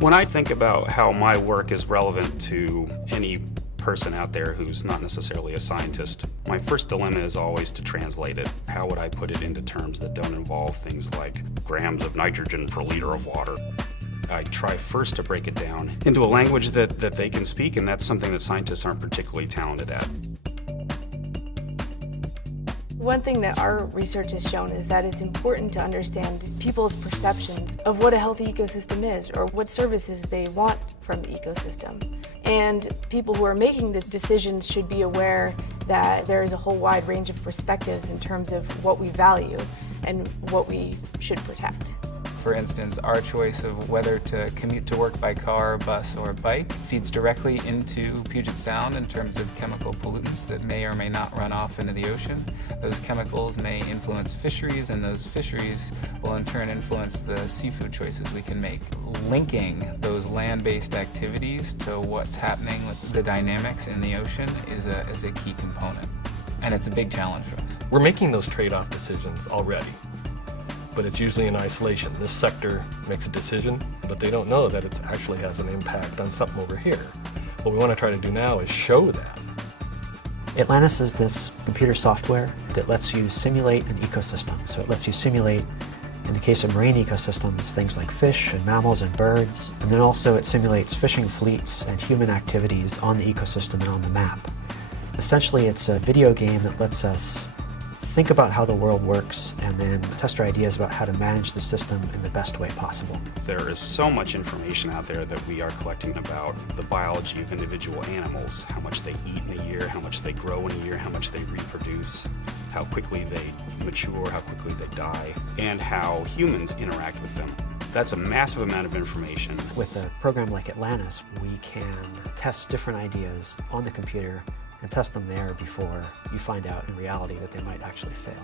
When I think about how my work is relevant to any person out there who's not necessarily a scientist, my first dilemma is always to translate it. How would I put it into terms that don't involve things like grams of nitrogen per liter of water? I try first to break it down into a language that they can speak, and that's something that scientists aren't particularly talented at. One thing that our research has shown is that it's important to understand people's perceptions of what a healthy ecosystem is or what services they want from the ecosystem. And people who are making the decisions should be aware that there is a whole wide range of perspectives in terms of what we value and what we should protect. For instance, our choice of whether to commute to work by car, bus, or bike feeds directly into Puget Sound in terms of chemical pollutants that may or may not run off into the ocean. Those chemicals may influence fisheries, and those fisheries will in turn influence the seafood choices we can make. Linking those land-based activities to what's happening with the dynamics in the ocean is a key component, and it's a big challenge for us. We're making those trade-off decisions already, but it's usually in isolation. This sector makes a decision, but they don't know that it actually has an impact on something over here. What we want to try to do now is show that. Atlantis is this computer software that lets you simulate an ecosystem. So it lets you simulate, in the case of marine ecosystems, things like fish and mammals and birds. And then also it simulates fishing fleets and human activities on the ecosystem and on the map. Essentially, it's a video game that lets us think about how the world works and then test our ideas about how to manage the system in the best way possible. There is so much information out there that we are collecting about the biology of individual animals, how much they eat in a year, how much they grow in a year, how much they reproduce, how quickly they mature, how quickly they die, and how humans interact with them. That's a massive amount of information. With a program like Atlantis, we can test different ideas on the computer and test them there before you find out in reality that they might actually fail.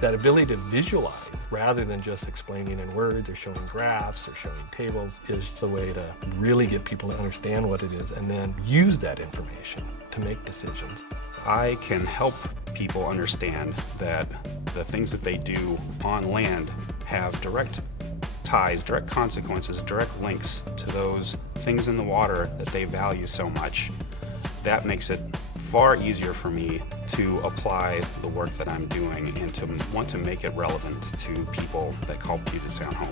That ability to visualize, rather than just explaining in words or showing graphs or showing tables, is the way to really get people to understand what it is and then use that information to make decisions. I can help people understand that the things that they do on land have direct ties, direct consequences, direct links to those things in the water that they value so much. That makes it far easier for me to apply the work that I'm doing and to want to make it relevant to people that call Puget Sound home.